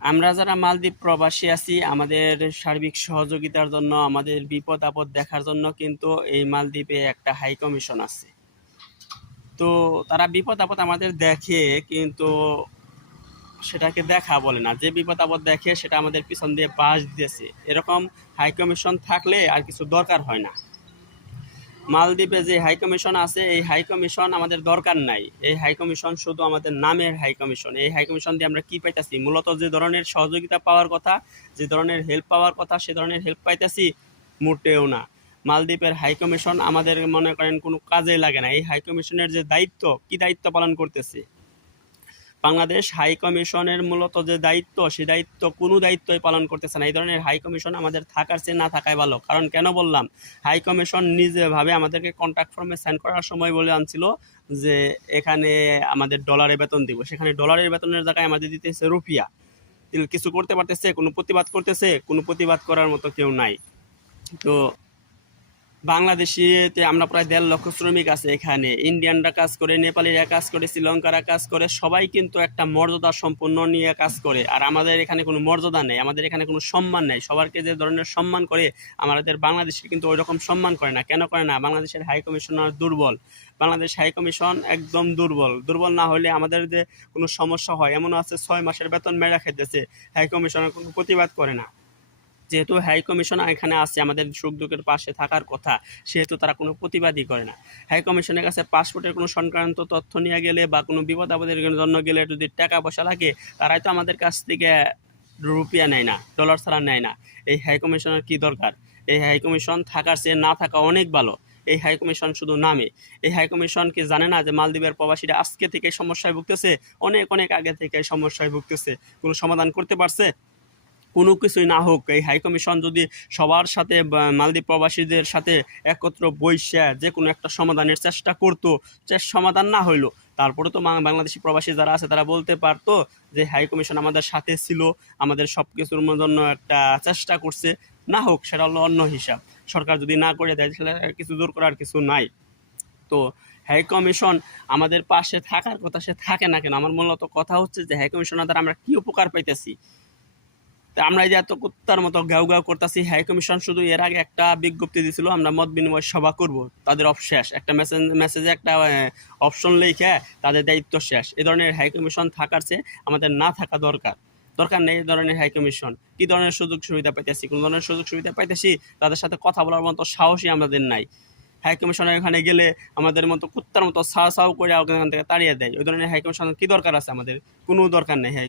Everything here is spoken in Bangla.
আমরা যারা মালদ্বীপ প্রবাসী আছি, আমাদের সার্বিক সহযোগিতার জন্য, আমাদের বিপদ আপদ দেখার জন্য কিন্তু এই মালদ্বীপে একটা হাই কমিশন আছে। তো তারা বিপদ আপদ আমাদের দেখে, কিন্তু সেটাকে দেখা বলে না। যে বিপদ আপদ দেখে সেটা আমাদের পিছন দিয়ে বাঁশ দিয়েছে। এরকম হাই কমিশন থাকলে আর কিছু দরকার হয় না। মালদ্বীপে যে হাই কমিশন আছে, এই হাই কমিশন আমাদের দরকার নাই। এই হাই কমিশন শুধু আমাদের নামের হাই কমিশন। এই হাই কমিশন দিয়ে আমরা কি পাইতেছি? মূলত যে ধরনের সহযোগিতা পাওয়ার কথা, যে ধরনের হেল্প পাওয়ার কথা, সে ধরনের হেল্প পাইতেছি মোটেও না। মালদ্বীপের হাই কমিশন আমাদের মনে করেন কোনো কাজে লাগে না। এই হাই কমিশনের যে দায়িত্ব, কি দায়িত্ব পালন করতেছে? বাংলাদেশ হাই কমিশনের মূলত যে দায়িত্ব, সেই দায়িত্ব কোনো দায়িত্বই পালন করতেছে না। এই ধরনের হাই কমিশন আমাদের থাকার চেয়ে না থাকাই ভালো। কারণ কেন বললাম? হাই কমিশন নিজেভাবে আমাদেরকে কন্ট্রাক্ট ফর্মে সাইন করার সময় বলে আনছিল যে এখানে আমাদের ডলারে বেতন দিব। সেখানে ডলারের বেতনের জায়গায় আমাদের দিতেছে রুপিয়া। কিছু করতে পারতেছে? কোনো প্রতিবাদ করতেছে? কোনো প্রতিবাদ করার মতো কেউ নাই। তো বাংলাদেশিতে আমরা প্রায় ১.৫ লক্ষ শ্রমিক আছে এখানে। ইন্ডিয়ানরা কাজ করে, নেপালিরা কাজ করে, শ্রীলঙ্কারা কাজ করে। সবাই কিন্তু একটা মর্যাদা সম্পন্ন নিয়ে কাজ করে। আর আমাদের এখানে কোনো মর্যাদা নেই, আমাদের এখানে কোনো সম্মান নেই। সবারকে যে ধরনের সম্মান করে, আমাদের বাংলাদেশে কিন্তু ওই রকম সম্মান করে না। কেন করে না? বাংলাদেশের হাই কমিশনার দুর্বল। বাংলাদেশ হাই কমিশন একদম দুর্বল। দুর্বল না হলে আমাদের যে কোনো সমস্যা হয়, এমনও আছে ৬ মাসের বেতন মেরা খাইতেছে, হাই কমিশনার কোনো প্রতিবাদ করে না। যেহেতু হাই কমিশন এখানে আছে, আমাদের সুখ দুঃখের পাশে থাকার কথা, সেহেতু তারা কোনো প্রতিবাদই করে না। হাই কমিশনের কাছে পাসপোর্টের কোনো সংক্রান্ত তথ্য নিয়ে গেলে বা কোনো বিপদ আপদের জন্য গেলে যদি টাকা পয়সা লাগে, তারাই তো আমাদের কাছ থেকে রুপিয়া নেয় না, ডলার ছাড়া নেয় না। এই হাই কমিশনের কী দরকার? এই হাই কমিশন থাকার চেয়ে না থাকা অনেক ভালো। এই হাই কমিশন শুধু নামে। এই হাই কমিশন কি জানে না যে মালদ্বীপের প্রবাসীরা আজকে থেকে সমস্যায় ভুগতেছে? অনেক অনেক আগে থেকে সমস্যায় ভুগতেছে। কোনো সমাধান করতে পারছে? কোনো কিছুই না হোক, এই হাই কমিশন যদি সবার সাথে মালদ্বীপ প্রবাসীদের সাথে একত্র বইসা যে কোনো একটা সমাধানের চেষ্টা করতো, সমাধান না হইলো, তারপরে তো বাংলাদেশি প্রবাসী যারা আছে তারা বলতে পারতো যে হাই কমিশন আমাদের সাথে ছিল, আমাদের সব কিছুর জন্য একটা চেষ্টা করছে। না হোক, সেটা হলো অন্য হিসাব। সরকার যদি না করে দেয় তাহলে আর কিছু দূর করার কিছু নাই। তো হাই কমিশন আমাদের পাশে থাকার কথা, সে থাকে না কেন? আমার মূলত কথা হচ্ছে যে হাই কমিশনার দ্বারা আমরা কি উপকার পাইতেছি? তা আমরা এই যে এত কুত্তার মতো ঘেউ ঘেউ করতেছি, হাই কমিশন শুধু এর আগে একটা বিজ্ঞপ্তি দিছিল, আমরা মত বিনিময় সভা করব, তাদের শেষ একটা মেসেজে একটা অপশন লিখে তাদের দায়িত্ব শেষ। এই ধরনের হাই কমিশন থাকার চেয়ে আমাদের না থাকা দরকার। দরকার নেই এই ধরনের হাই কমিশন। কি ধরনের সুযোগ সুবিধা পাইতেছি? কোন ধরনের সুযোগ সুবিধা পাইতেছি? তাদের সাথে কথা বলার মতো সাহসই আমাদের নাই। হাই কমিশনের এখানে গেলে আমাদের মতো কুত্তার মতো ছাও ছাও করে ওখান থেকে তাড়িয়ে দেয়। ওই ধরনের হাই কমিশন কি দরকার আছে আমাদের? কোনো দরকার নেই।